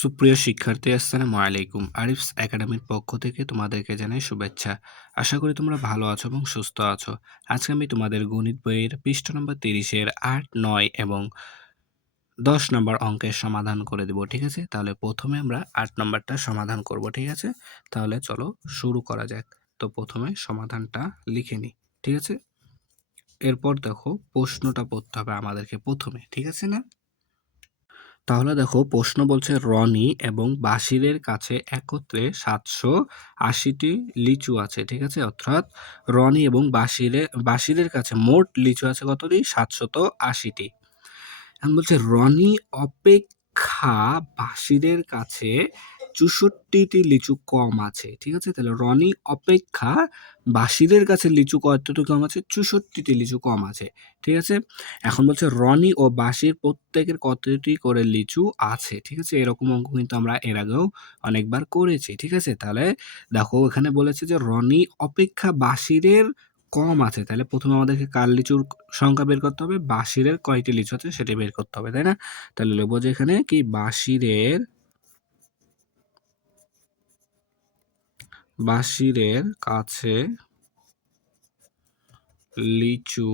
সুপ্রিয় শিক্ষার্থী, আসসালামু আলাইকুম। আরিফস একাডেমির পক্ষ থেকে তোমাদেরকে জানাই শুভেচ্ছা। আশা করি তোমরা ভালো আছো এবং সুস্থ আছো। আজকে আমি তোমাদের গণিত বইয়ের পৃষ্ঠা নম্বর 30-এর ৮, ৯ এবং ১০ নম্বর অঙ্কের সমাধান করে দেব, ঠিক আছে? তাহলে প্রথমে আমরা ৮ নম্বরটা সমাধান করব, ঠিক আছে? তাহলে চলো শুরু করা যাক। তো প্রথমে সমাধানটা লিখে নিই, ঠিক আছে? এরপর দেখো প্রশ্নটা পড়তে হবে আমাদেরকে প্রথমে, ঠিক আছে না? তাহলে দেখো প্রশ্ন বলছে রনি এবং বাশিরের কাছে একত্রে 780টি লিচু আছে, ঠিক আছে? অর্থাৎ রনি এবং বাশিরের কাছে মোট লিচু আছে কতটি? 780টি। এখন বলছে রনি অপেক্ষা বাশিরের কাছে 64টি লিচু কম আছে, ঠিক আছে? তাহলে রনি অপেক্ষা বাশিরের কাছে লিচু কতটি কম আছে? 64টি লিচু কম আছে, ঠিক আছে? এখন বলছে রনি ও বাশির প্রত্যেকের কতটি করে লিচু আছে, ঠিক আছে? এরকম অঙ্ক কিন্তু আমরা এর আগেও অনেকবার করেছি, ঠিক আছে? তাহলে দেখো এখানে বলেছে যে রনি অপেক্ষা বাশিরের কম আছে, তাহলে প্রথমে আমাদেরকে কার লিচুর সংখ্যা বের করতে হবে, বাশিরের কয়টি লিচু আছে সেটা বের করতে হবে, তাই না? তাহলে লিখবো যে এখানে কি বাশিরের কাছে লিচু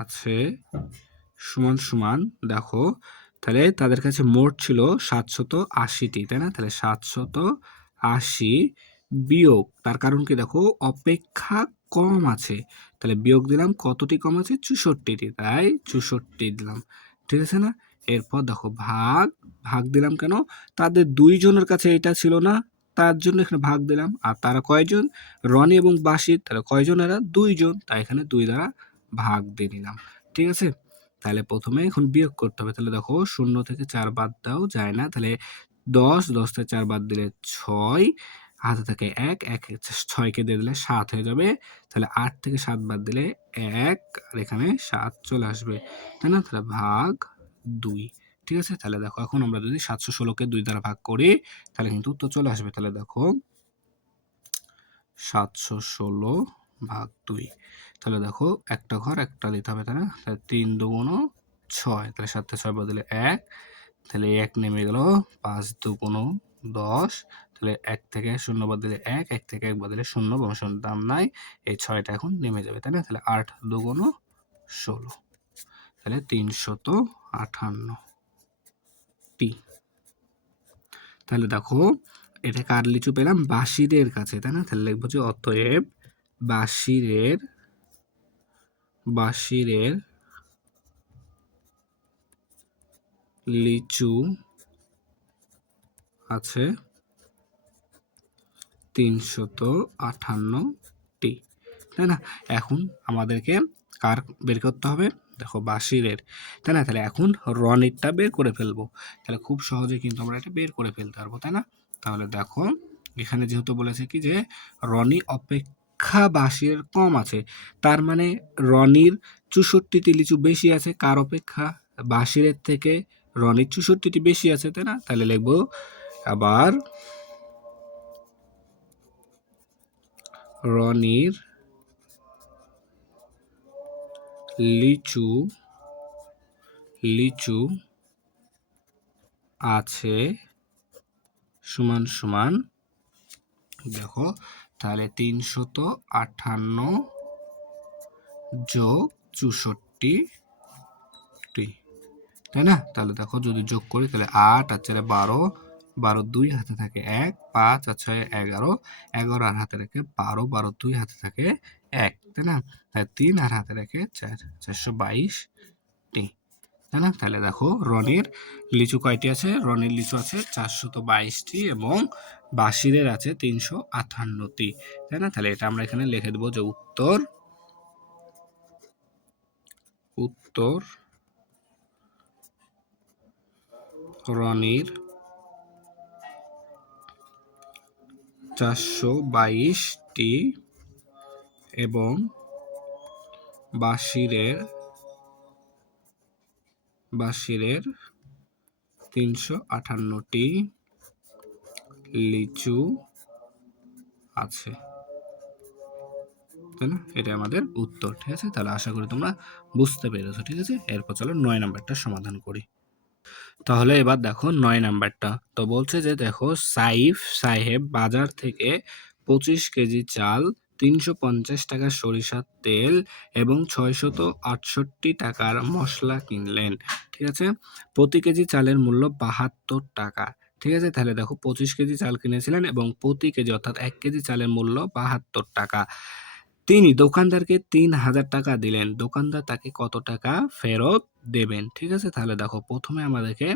আছে সমান সমান দেখো, তাহলে তাদের কাছে মোট ছিল 780টি, তাই না? তাহলে 780 বিয়োগ তার কারণ কি দেখো অপেক্ষা কম আছে, তাহলে বিয়োগ দিলাম কতটি কম আছে? 64টি, তাই 64 দিলাম, ঠিক আছে না? এরপর দেখো ভাগ ভাগ দিলাম কেন? তাদের দুইজনের কাছে এটা ছিল না, তার জন্য এখানে ভাগ দিলাম। আর তারা কয়জন? রনি এবং বাসির, তাহলে কয়জন? এরা দুইজন, তাই এখানে 2 দ্বারা ভাগ দিয়ে নিলাম, ঠিক আছে? তাহলে প্রথমে এখন বিয়োগ করতে হবে। তাহলে দেখো 0 থেকে 4 বাদ দাও, যায় না। তাহলে 10 থেকে 4 বাদ দিলে 6, হাতে থাকে 1, 6 কে দিয়ে দিলে 7 হয়ে যাবে। তাহলে 8 থেকে 7 বাদ দিলে 1, আর এখানে 7 চলে আসবে, তাই না? তাহলে ভাগ 2, ঠিক আছে? তাহলে দেখো এখন আমরা যদি 716 কে 2 দ্বারা ভাগ করি তাহলে কিন্তু উত্তর চলে আসবে। তাহলে দেখো 716 ভাগ 2, তাহলে দেখো একটা ঘর একটা দিতে হবে, তাই না? তাহলে 3 দুগুণ 6, তাহলে 7 থেকে 6 বদলে 1, তাহলে 1 নেমে গেল, 5 দুগুণ 10, তাহলে 1 থেকে 0 বদলে 1, 1 থেকে 1 বদলে 0, এবং 0 দাম নাই, এই 6টা এখন নেমে যাবে, তাই না? তাহলে 8 দুগুণ 16, তাহলে 358টি। তাহলে দেখো এটা কার লিচু পেলাম? বাশিরের কাছে, তাই না? তাহলে লিখবো যে অতএব বাশিরের লিচু আছে 358টি, তাই না? এখন আমাদেরকে কার বের করতে হবে? দেখো বাশিরের, তাই না? তাহলে এখন রনিরটা বের করে ফেলবো, তাহলে খুব সহজে কিন্তু আমরা এটা বের করে ফেলতে পারবো, তাই না? তাহলে দেখো এখানে যেহেতু বলেছে কি যে রনি অপেক্ষা বাশিরের কম আছে, তার মানে রনির 64টি লিচু বেশি আছে কার অপেক্ষা? বাশিরের থেকে রনির 64টি বেশি আছে, তাই না? তাহলে লিখবো আবার রনির লিচু আছে সমান সমান দেখো তাহলে 358 যোগ 64, তাই না? তাহলে দেখো যদি যোগ করি তাহলে 8 আর 4 12, 12 2 হাতে থাকে 1, 5 আর 6 11, 11 আর হাতে রেখে 12, 12 2 হাতে থাকে 1, তাই না? তাহলে 3 আর হাতে রেখে 4, 422টি, তাই না? তাহলে দেখো রনির লিচু কয়টি আছে? রনির লিচু আছে 422টি এবং বাশিরের আছে 358টি, তাই না? তাহলে এটা আমরা এখানে লিখে দেবো যে উত্তর রনির 422টি এবং বাশিরের 358টি লিচু আছে, তাই না? এটা আমাদের উত্তর, ঠিক আছে? তাহলে আশা করি তোমরা বুঝতে পেরেছো, ঠিক আছে? এরপর চলো 9 নাম্বারটা সমাধান করি। তাহলে এবার দেখো ৯ নাম্বারটা। তো বলছে যে দেখো সাইফ সাহেব বাজার থেকে ২৫ কেজি চাল, ৩৫০ টাকার সরিষার তেল এবং ৬৬৮ টাকার মসলা কিনলেন। ঠিক আছে? প্রতি কেজি চালের মূল্য ৭২ টাকা। ঠিক আছে? তাহলে দেখো ২৫ কেজি চাল কিনেছিলেন এবং প্রতি কেজি অর্থাৎ ১ কেজি চালের মূল্য ৭২ টাকা। তিনি দোকানদারকে ৩,০০০ টাকা দিলেন। দোকানদার তাকে কত টাকা ফেরত দেবেন? ঠিক আছে? তাহলে দেখো ১ম এ আমাদেরকে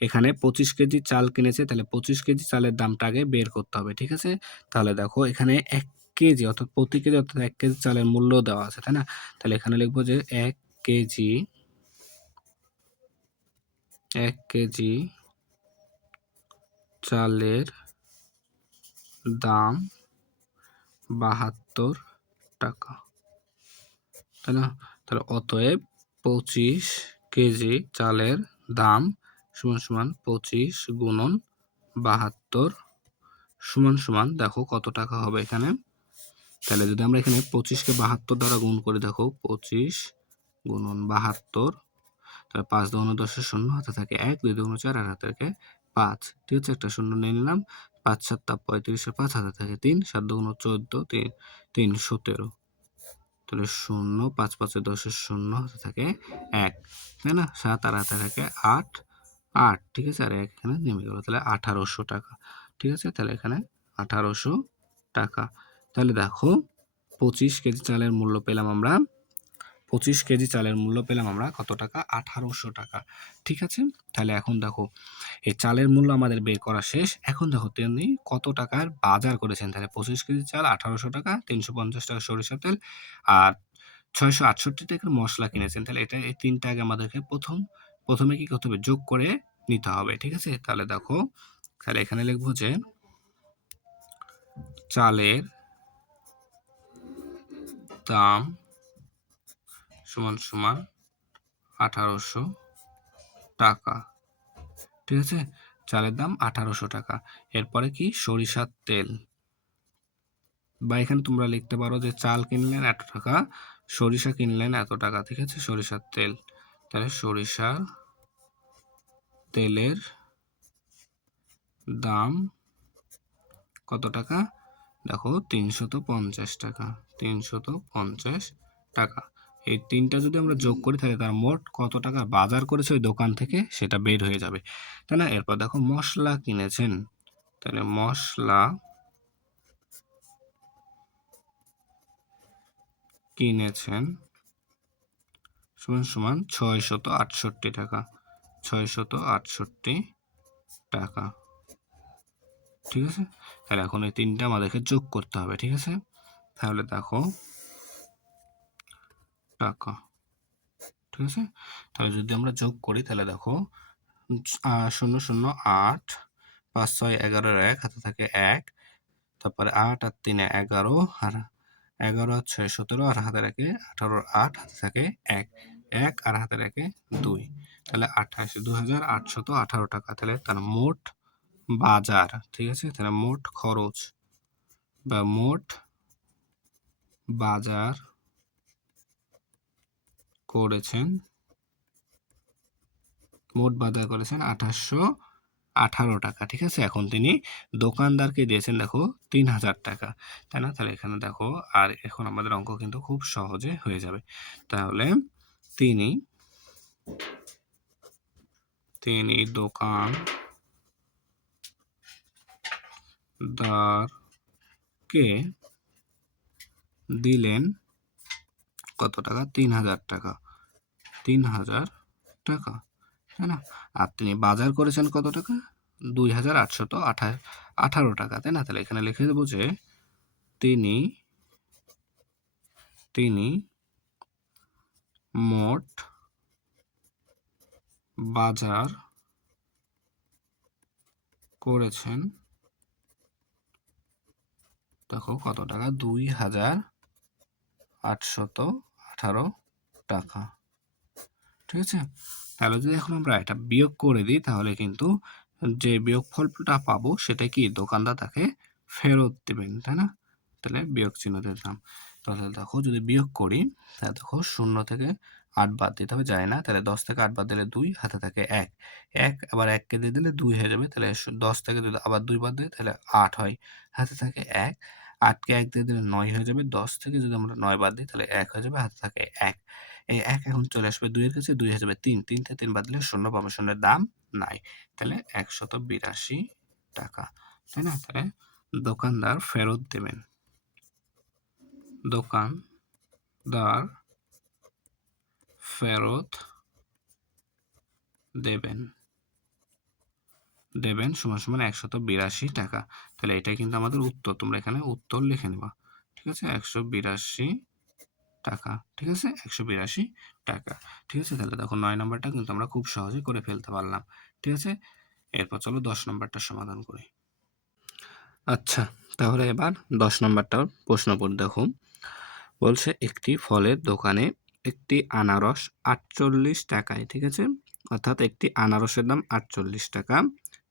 এখানে ২৫ কেজি চাল কিনেছে, তাহলে ২৫ কেজি চালের দামটা আগে বের করতে হবে। ঠিক আছে? তাহলে দেখো এখানে ১ কেজি অর্থাৎ প্রতি কেজি অর্থাৎ ১ কেজি চালের মূল্য দেওয়া আছে, তাই না? তাহলে এখানে লিখবো যে ১ কেজি ১ কেজি চালের দাম ৭২ টাকা। তাই না? তাহলে অতএব ২৫ কেজি চালের দাম = ২৫ গুণন ৭২ দেখো কত টাকা হবে এখানে? তাহলে যদি আমরা এখানে ২৫ কে ৭২ দ্বারা গুণ করি, দেখো ২৫ গুণন ৭২, তাহলে ৫ দুগুণে ১০ এর শূন্য, হাতে থাকে ১, ২ দুগুণে ৪ আর হাতে থাকে ৫। ঠিক আছে? একটা শূন্য নিয়ে নিলাম। ৫ ৭ টা ৩৫ এর ৫ হাতে থাকে ৩, ৭ দুগুণে ১৪, ৩ ১৭। তাহলে ০, ৫ ৫ এ ১০ এর শূন্য, হাতে থাকে ১, তাই না? ৭ আর হাতে থাকে ৮, ৮। ঠিক আছে? আর ১ এখানে নেমে গেল। তাহলে ১৮০০ টাকা। ঠিক আছে? তাহলে এখানে ১৮০০ টাকা। তাহলে দেখো ২৫ কেজি চালের মূল্য পেলাম আমরা ২৫ কেজি চালের মূল্য পেলাম আমরা কত টাকা? ১৮০০ টাকা। ঠিক আছে? তাহলে এখন দেখো এই চালের মূল্য আমাদের বের করা শেষ। এখন দেখো তিনি কত টাকার বাজার করেছেন। তাহলে ২৫ কেজি চাল ১৮০০ টাকা, ৩৫০ টাকা সরিষার তেল আর ৬৬৮ টাকার মসলা কিনেছেন। তাহলে এটা এই ৩ টা আগে আমাদেরকে প্রথমে কি করতে হবে? যোগ করে নিতে হবে। ঠিক আছে? তাহলে দেখো, তাহলে এখানে লিখবো যে চালের দাম = ১৮০০ টাকা। ঠিক আছে? চালের দাম ১৮০০ টাকা। এরপরে কি? সরিষার তেল। বা এখানে তোমরা লিখতে পারো যে চাল কিনলেন এত টাকা, সরিষা কিনলেন এত টাকা। ঠিক আছে? সরিষার তেল। তাহলে সরিষার তেলের দাম কত টাকা? দেখো ৩৫০ টাকা। ৩৫০ টাকা। এই ৩ টা যদি আমরা যোগ করি তাহলে তার মোট কত টাকা বাজার করেছে ওই দোকান থেকে সেটা বের হয়ে যাবে। তাই না? এরপর দেখো মসলা কিনেছেন। তাহলে মসলা কিনেছেন = ৬৬৮ টাকা। ৬৬৮ টাকা। ঠিক আছে? তাহলে এখন এই ৩ টা আমাদেরকে যোগ করতে হবে। ঠিক আছে? তাহলে দেখো টাকা। ঠিক আছে? তাহলে যদি আমরা যোগ করি তাহলে দেখো ০০৮, ৫ ৬ ১১ এর ১ হাতে থাকে ১, তারপরে ৮ আর ৩ এ ১১ আর ১১ আর ৬ ১৭ আর হাতে রাখে ১৮ আর ৮ হাতে থাকে ১, ১ আর হাতে রাখে ২। তাহলে ২৮ ২,৮১৮ টাকা। তাহলে তার মোট বাজার। ঠিক আছে? তাহলে মোট খরচ বা মোট বাজার করেছেন ২৮১৮ টাকা। ঠিক আছে? এখন তিনি দোকানদারকে দিয়েছেন দেখো ৩,০০০ টাকা। তাই না? তাহলে এখানে দেখো আর এখন আমাদের অঙ্ক কিন্তু খুব সহজে হয়ে যাবে। তাহলে তিনি দোকানদারকে দিলেন কত টাকা? ৩,০০০ টাকা। ৩,০০০ টাকা। তাই না? আর তিনি বাজার করেছেন কত টাকা? ২,৮১৮ টাকা। তাই না? তাহলে এখানে লিখে দেবো যে তিনি তিনি মোট বাজার করেছেন দেখো কত টাকা? ২,৮১৮ টাকা। ঠিক আছে? তাহলে যদি এখন আমরা এটা বিয়োগ করে দিই তাহলে কিন্তু যে বিয়োগফলটা পাবো সেটা কি দোকানদার তাকে ফেরত দিবেন। তাই না? তাহলে বিয়োগ চিহ্ন দিলাম। তাহলে দেখো যদি বিয়োগ করি তাহলে দেখো ০ থেকে 8 বাদ দিতে হবে, যায় না। তাহলে 10 থেকে 8 বাদ দিলে 2, হাতে থাকে 1। 1 আবার 1 কে দিয়ে দিলে 2 হয়ে যাবে। তাহলে 10 থেকে যদি আবার 2 বাদ দিই তাহলে 8 হয়। হাতে থাকে 1। 8 কে 1 দিয়ে দিলে 9 হয়ে যাবে। 10 থেকে যদি আমরা 9 বাদ দিই তাহলে 1 হয়ে যাবে। হাতে থাকে 1। এই 1 এখন চলে আসবে 2 এর কাছে, 2 হয়ে যাবে 3। 3 থেকে 3 বাদ দিলে 0 পাবো। 0 এর দাম নাই। তাহলে 182 টাকা। তাই না? তাহলে দোকানদার ফেরত দেবেন। দোকানদার ফেরত দেবেন সমান সমান 182 টাকা। তাহলে এটাই কিন্তু আমাদের উত্তর। তোমরা এখানে উত্তর লিখে নেবা। ঠিক আছে? 182 টাকা। ঠিক আছে? 182 টাকা। ঠিক আছে? তাহলে দেখো 9 নাম্বারটা কিন্তু আমরা খুব সহজে করে ফেলতে পারলাম। ঠিক আছে? এরপর চলো 10 নাম্বারটা সমাধান করি। আচ্ছা, তাহলে এবার 10 নাম্বারটার প্রশ্ন পড়ে দেখো। বলছে একটি ফলের দোকানে একটি আনারস 48 টাকায়, ঠিক আছে? অর্থাৎ একটি আনারসের দাম 48 টাকা।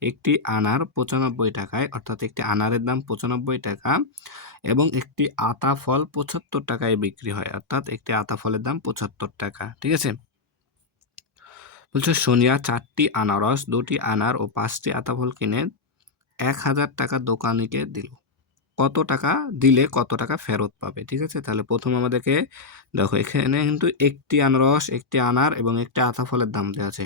একটি আনার 95 টাকায়, অর্থাৎ একটি আনারের দাম 95 টাকা এবং একটি আতা ফল 75 টাকায় বিক্রি হয়, অর্থাৎ একটি আতা ফলের দাম 75 টাকা। ঠিক আছে? বলছে সোনিয়া 4টি আনারস, 2টি আনার ও 5টি আতা ফল কিনে 1000 টাকা দোকানিকে দিল। কত টাকা ফেরত পাবে? ঠিক আছে? তাহলে প্রথম আমাদেরকে দেখো এখানে কিন্তু একটি আনারস, একটি আনার এবং একটি আতা ফলের দাম দেওয়া আছে।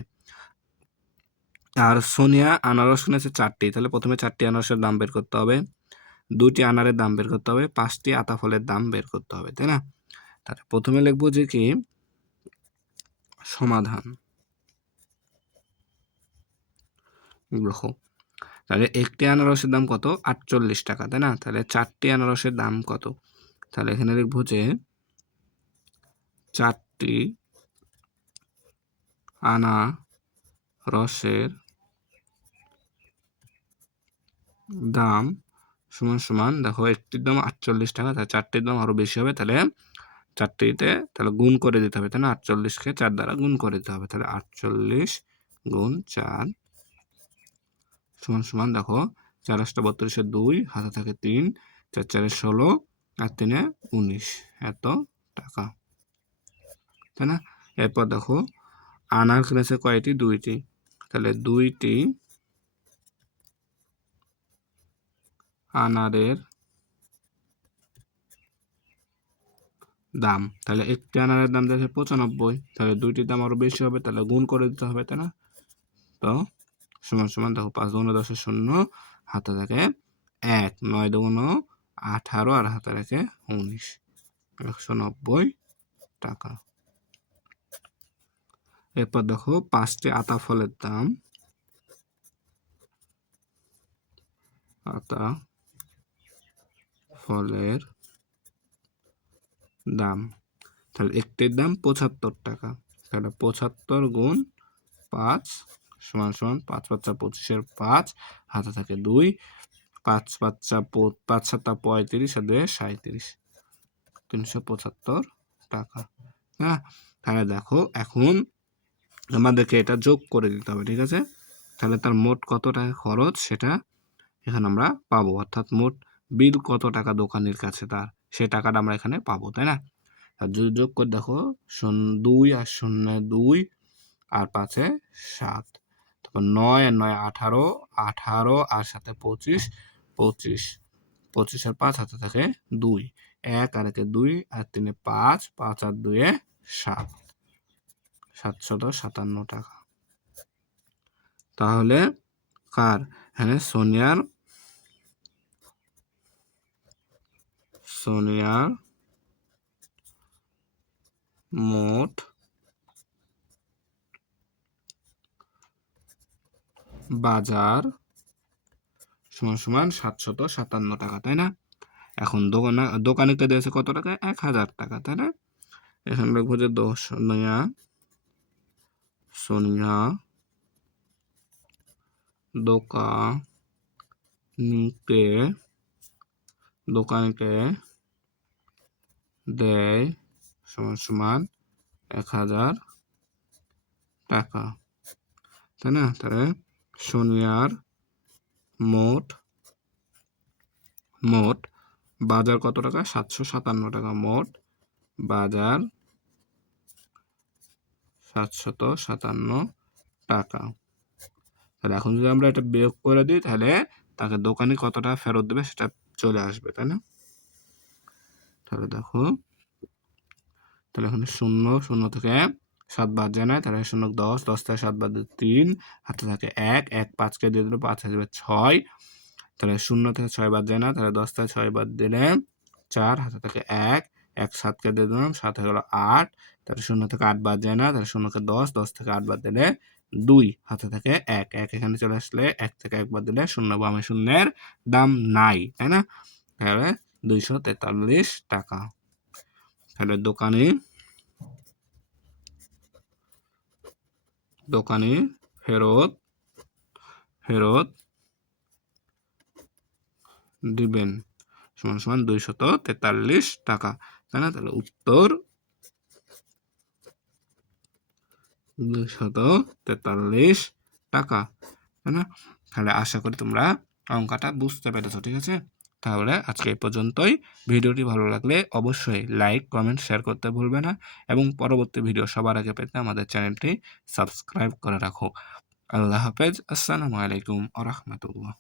আর সোনিয়া আনারস কিনেছে 4টি, তাহলে প্রথমে 4টি আনারসের দাম বের করতে হবে, 2টি আনারের দাম বের করতে হবে, 5টি আতা ফলের দাম বের করতে হবে, তাই না? তাহলে প্রথমে লিখবো যে কি সমাধান। দেখো তাহলে একটি আনারসের দাম কত? 48 টাকা, তাই না? তাহলে 4টি আনারসের দাম কত? তাহলে এখানে লিখবো যে 4টি আনারসের দাম সমান সমান, দেখো একটির দাম 48 টাকা, তাহলে 4টির দাম আরো বেশি হবে। তাহলে 4টিতে তাহলে গুণ করে দিতে হবে, তাই না? 48কে 4 দ্বারা গুণ করে দিতে হবে। তাহলে 48 গুণ 4 সমান সমান, দেখো 4 8 32 2, হাতে থাকে 3, 4 4 16 আর 3 19, এত টাকা, তাই না? এরপর দেখো আনার কিনেছে কয়টি? 2টি, তাহলে 2টি আনারের দাম, তাহলে একটি আনারের দাম দেখে 95, তাহলে 2টির দাম আরো বেশি হবে, তাহলে গুণ করে দিতে হবে, তাই না? তো সমান সমান, দেখো 5 দুগুণে 10 শূন্য, হাতে থাকে 1, 9 দুগুণে 18 আর হাতে রাখে 19, 190 টাকা। এরপর দেখো 5টি আতা ফলের দাম, আতা ফলের দাম, তাহলে একটির দাম 75 টাকা, তাহলে 75 গুণ 5 সমান সমান 5 5 25-এর 5, হাতে থাকে 2, 5 5 5 7 35 আর 2 37, 375 টাকা। হ্যাঁ, তাহলে দেখো এখন আমাদেরকে এটা যোগ করে দিতে হবে, ঠিক আছে? তাহলে তার মোট কত টাকা খরচ সেটা এখানে আমরা পাবো, অর্থাৎ মোট বিল কত টাকা দোকানের কাছে তার, সে টাকাটা আমরা এখানে পাবো, তাই না? আর যদি যোগ করে দেখো 2 আর 0 2 আর 5 7, তারপর 9 আর 9 18, 18 আর 7 25, 25, 25 আর 5 হাতে থাকে 2, 1 আর 1 2 আর 3 5, 5 আর 2 7, 757 টাকা। তাহলে কার? হ্যাঁ, সোনিয়ার মোট বাজার সমান সমান 757 টাকা, তাই না? এখন দোকানিকে দিয়েছে কত টাকা? 1000 টাকা, তাই না? এখানে লিখবো যে সোনিয়া দোকানিকে দেয় সমান সমান 1000 টাকা, তাই না? তাহলে সোনিয়ার মোট বাজার কত টাকা? 757 টাকা। মোট বাজার 757 টাকা। তাহলে এখন যদি আমরা এটা বিয়োগ করে দিই তাহলে তাকে দোকানি কত টাকা ফেরত দেবে সেটা চলে আসবে, তাই না? তাহলে দেখো, তাহলে এখানে 0 0 থেকে 7 বাদ যায় না, তাহলে 0 10, 10 থেকে 7 বাদ দিলে 3, হাতে থাকে 1, 1 5 কে দিয়ে দিলে 5 হয়ে যাবে 6, তাহলে 0 থেকে 6 বাদ যায় না, তাহলে 10 থেকে 6 বাদ দিলে 4, হাতে থাকে 1, 1 7 কে দিয়ে দিলাম 7 হয়ে গেল 8, তাহলে 0 থেকে 8 বাদ যায় না, তাহলে 0 কে 10, 10 থেকে 8 বাদ দিলে 2, হাতে থাকে 1, 1 এখানে চলে আসলে 1 থেকে 1 বাদ দিলে 0, বামে শূন্যের দাম নাই, তাই না? তাহলে 243 টাকা। তাহলে দোকানি ফেরত দিবেন সমান সমান 243 টাকা, তাই না? তাহলে উত্তর 243 টাকা, তাই না? তাহলে আশা করি তোমরা অঙ্কটা বুঝতে পেরেছো, ঠিক আছে? তাহলে আজকে এই পর্যন্তই। ভিডিওটি ভালো লাগলে অবশ্যই লাইক, কমেন্ট, শেয়ার করতে ভুলবে না এবং পরবর্তী ভিডিও সবার আগে পেতে আমাদের চ্যানেলটি সাবস্ক্রাইব করে রাখো। আল্লাহ হাফেজ। আসসালামু আলাইকুম ওয়া রাহমাতুল্লাহ।